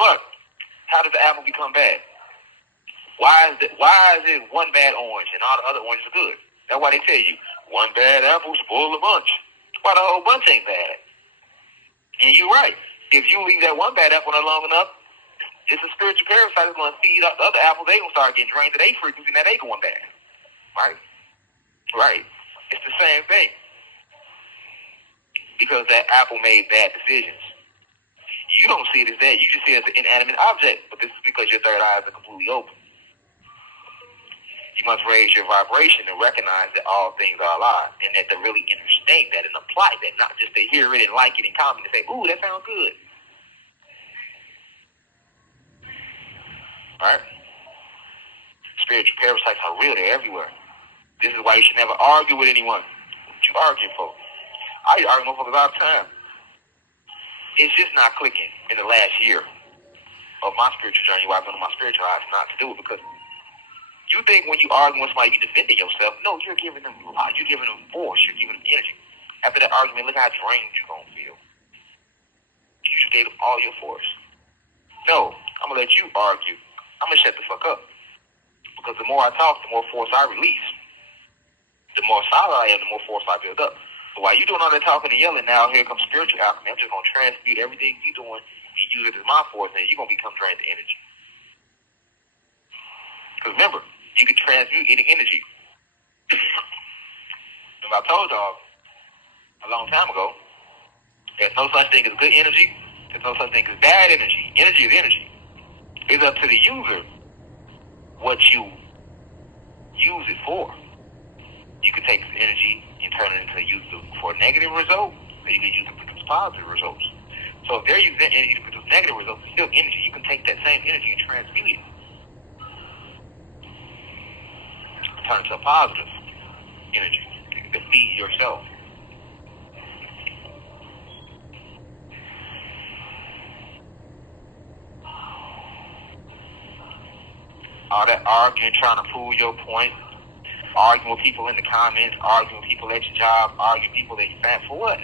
But how does the apple become bad? Why is it one bad orange and all the other oranges are good? That's why they tell you, one bad apple spoil a bunch. Why the whole bunch ain't bad? And you're right. If you leave that one bad apple long enough, it's a spiritual parasite that's going to feed up the other apples. They going to start getting drained to their frequency. Now they going bad. Right? Right. It's the same thing. Because that apple made bad decisions. You don't see it as that. You just see it as an inanimate object. But this is because your third eyes are completely open. You must raise your vibration and recognize that all things are alive, and that to really understand that and apply that, not just to hear it and like it and comment and say, ooh, that sounds good. All right? Spiritual parasites are real. They're everywhere. This is why you should never argue with anyone. What you arguing for? I argue with folks all the time. It's just not clicking in the last year of my spiritual journey where I've been on my spiritual life not to do it, because you think when you argue with somebody, you're defending yourself. No, you're giving them force. You're giving them energy. After that argument, look how drained you're going to feel. You just gave them all your force. No, I'm going to let you argue. I'm going to shut the fuck up. Because the more I talk, the more force I release. The more solid I am, the more force I build up. So while you're doing all that talking and yelling, now here comes spiritual alchemy. I'm just going to transmute everything you're doing and use it as my force, and you're going to become drained to energy. Because remember, you can transmute any energy. Remember I told y'all a long time ago, there's no such thing as good energy. There's no such thing as bad energy. Energy is energy. It's up to the user what you use it for. You can take this energy and turn it into use it for a negative result, or you can use it to produce positive results. So if they're using that energy to produce negative results, it's still energy. You can take that same energy and transmute it. Turn it to a positive energy to feed yourself. All that arguing, trying to prove your point, arguing with people in the comments, arguing with people at your job, arguing with people that you're fat for what?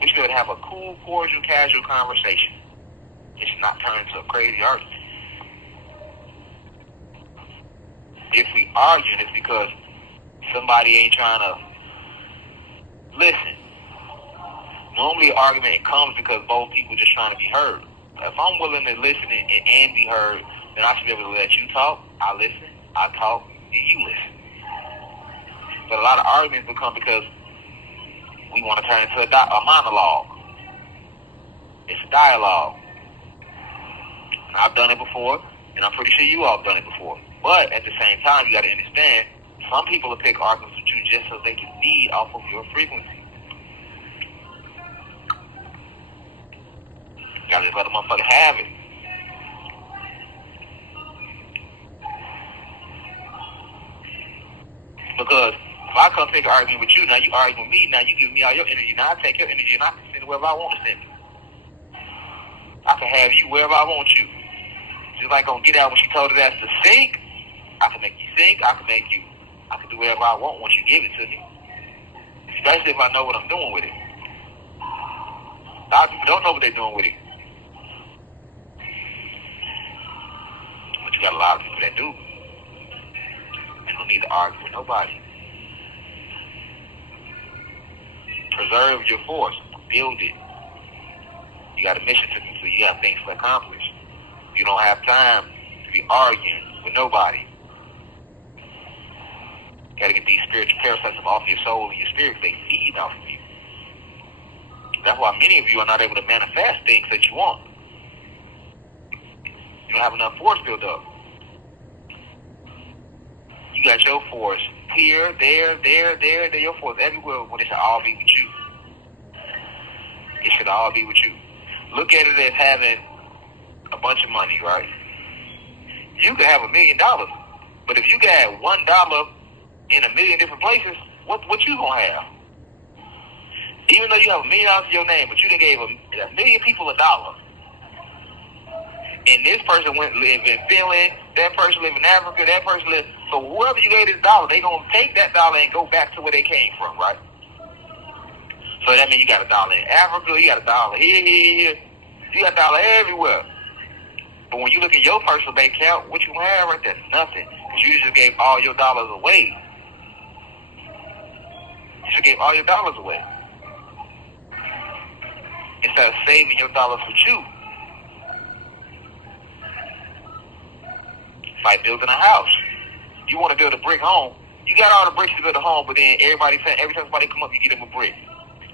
We should have a cool, cordial, casual conversation. It should not turn into a crazy argument. If we argue, it's because somebody ain't trying to listen. Normally, an argument comes because both people just trying to be heard. If I'm willing to listen and be heard, then I should be able to let you talk. I listen, I talk, and you listen. But a lot of arguments become because we want to turn it into a monologue. It's a dialogue. And I've done it before, and I'm pretty sure you all have done it before. But at the same time, you got to understand, some people will pick arguments with you just so they can feed off of your frequency. You got to just let a motherfucker have it. Because if I come take an argument with you, now you argue with me, now you give me all your energy, now I take your energy and I can send it wherever I want to send it. I can have you wherever I want you. Just like on Get Out when she told her that's to sink, I can make you sink, I can do whatever I want once you give it to me. Especially if I know what I'm doing with it. A lot of people don't know what they're doing with it. But you got a lot of people that do. And don't need to argue with nobody. Preserve your force. Build it. You got a mission to complete. You got things to accomplish. You don't have time to be arguing with nobody. You got to get these spiritual parasites off your soul and your spirit. They feed off of you. That's why many of you are not able to manifest things that you want. You don't have enough force built up. You got your force here, there, your force everywhere when it should all be with you. It should all be with you. Look at it as having a bunch of money, right? You could have $1 million, but if you got $1 in a million different places, what you gonna have? Even though you have $1 million in your name, but you done gave a million people $1. And this person live in Finland, that person live in Africa, that person live. So whoever you gave this $1, they gonna take that $1 and go back to where they came from, right? So that means you got $1 in Africa, you got $1 here, you got $1 everywhere. But when you look at your personal bank account, what you have right there? Nothing. Because you just gave all your dollars away. You just gave all your dollars away. Instead of saving your dollars for you. It's like building a house. You want to build a brick home. You got all the bricks to build a home, but then every time somebody come up, you get them a brick.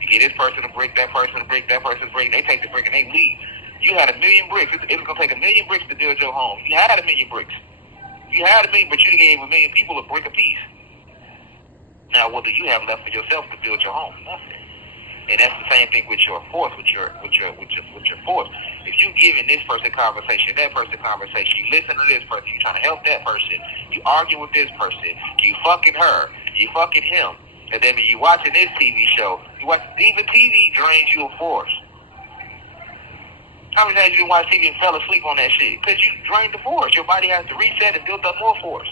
You get this person a brick, that person a brick, that person a brick, and they take the brick and they leave. You had 1 million bricks. It's going to take 1 million bricks to build your home. You had 1 million bricks. You had 1 million, but you gave 1 million people a brick apiece. Now, what do you have left for yourself to build your home? Nothing. And that's the same thing with your force, with your force. If you giving this person conversation, that person conversation, you listen to this person, you trying to help that person, you argue with this person, you fucking her, you fucking him, and then you watching this TV show, even TV drains you of force. How many times you didn't watch TV and fell asleep on that shit? Because you drained the force. Your body has to reset and build up more force.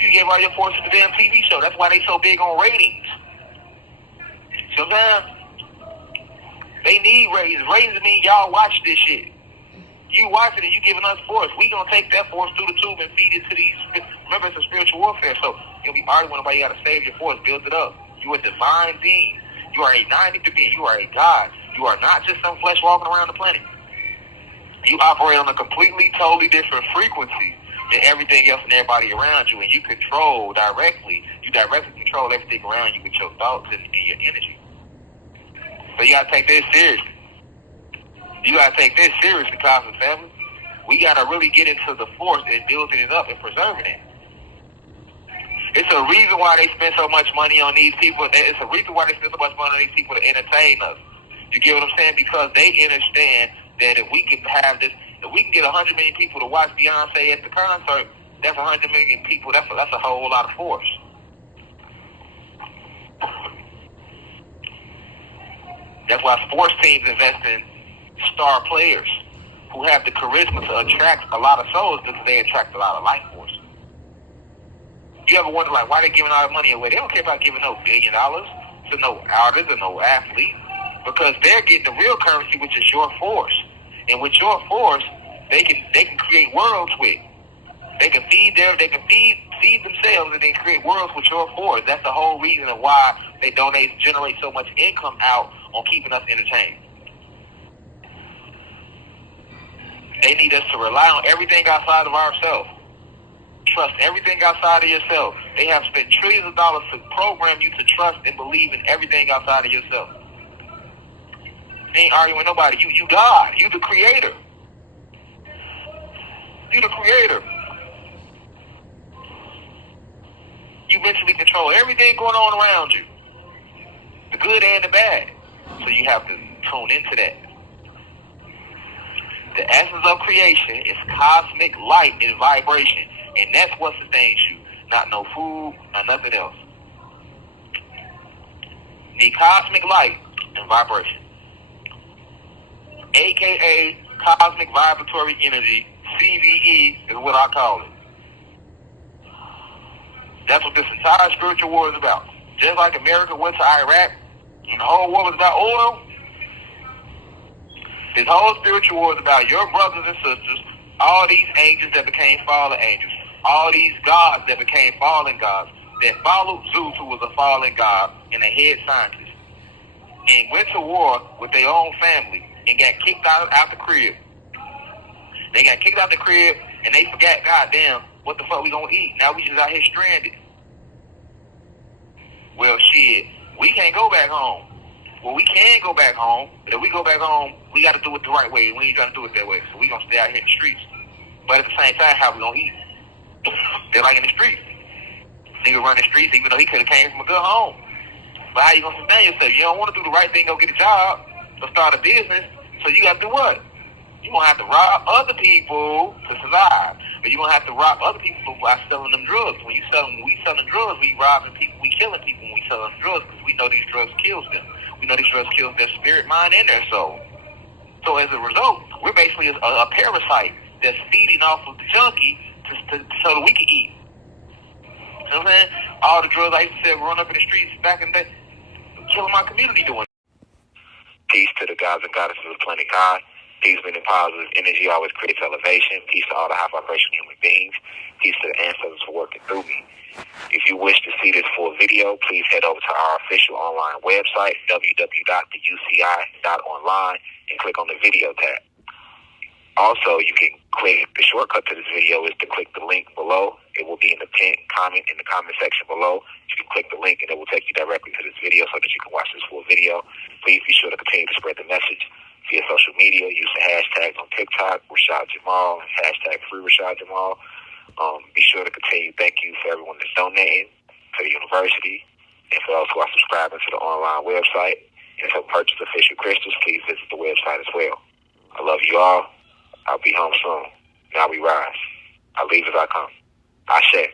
You gave all your force to the damn TV show. That's why they so big on ratings. Sometimes they need ratings. Ratings mean y'all watch this shit. You watching it, you giving us force. We gonna take that force through the tube and feed it to these. Remember, it's a spiritual warfare. So you'll be arguing about you gotta save your force, build it up. You a divine being. You are a 90th being. You are a God. You are not just some flesh walking around the planet. You operate on a completely, totally different frequency than everything else and everybody around you, and you control directly. You directly control everything around you with your thoughts and your energy. So you gotta take this seriously. You gotta take this seriously, Cosmic Family. We gotta really get into the force and building it up and preserving it. It's a reason why they spend so much money on these people. It's a reason why they spend so much money on these people to entertain us. You get what I'm saying? Because they understand that if we can have this, if we can get 100 million people to watch Beyonce at the concert, that's 100 million people. That's a whole lot of force. That's why sports teams invest in star players who have the charisma to attract a lot of souls because they attract a lot of life force. You ever wonder, like, why they giving all the money away? They don't care about giving no $1 billion to no artist or no athlete because they're getting the real currency, which is your force. And with your force, they can create worlds with. They can feed themselves and they create worlds with your force. That's the whole reason of why they generate so much income out on keeping us entertained. They need us to rely on everything outside of ourselves. Trust everything outside of yourself. They have spent trillions of dollars to program you to trust and believe in everything outside of yourself. They ain't arguing with nobody. You God. You the creator. You the creator. You mentally control everything going on around you. The good and the bad. So you have to tune into that. The essence of creation is cosmic light and vibration. And that's what sustains you. Not no food, not nothing else. The cosmic light and vibration. AKA cosmic vibratory energy, CVE is what I call it. That's what this entire spiritual war is about. Just like America went to Iraq and the whole war was about oil, this whole spiritual war is about your brothers and sisters, all these angels that became fallen angels, all these gods that became fallen gods, that followed Zeus, who was a fallen god and a head scientist, and went to war with their own family and got kicked out the crib. They got kicked out the crib and they forgot, goddamn, what the fuck we gonna eat? Now we just out here stranded. Well, shit, we can't go back home. Well, we can go back home, but if we go back home, we got to do it the right way. We ain't trying to do it that way, so we gonna stay out here in the streets. But at the same time, how we gonna eat? They're like in the streets. Nigga run the streets even though he could have came from a good home. But how you gonna sustain yourself? You don't want to do the right thing, go get a job, or start a business, so you got to do what? You're going to have to rob other people to survive. But you're going to have to rob other people by selling them drugs. When we selling drugs, we robbing people, we killing people when we selling drugs because we know these drugs kills them. We know these drugs kills their spirit, mind, and their soul. So as a result, we're basically a parasite that's feeding off of the junkie so that we can eat. You know what I'm saying? All the drugs I used to sell growing up in the streets back in the day, killing my community doing it. Peace to the gods and goddesses of the planet God. Peace, meaning positive energy always creates elevation. Peace to all the high vibration human beings. Peace to the ancestors for working through me. If you wish to see this full video, please head over to our official online website, www.theuci.online, and click on the video tab. Also, you can click, the shortcut to this video is to click the link below. It will be in the pinned comment in the comment section below. You can click the link and it will take you directly to this video so that you can watch this full video. Please be sure to continue to spread the message via social media using hashtags on TikTok, Rashad Jamal, hashtag free Rashad Jamal. Be sure to continue. Thank you for everyone that's donating to the university and for those who are subscribing to the online website. And to purchase official crystals, please visit the website as well. I love you all. I'll be home soon. Now we rise. I leave as I come. Ashe.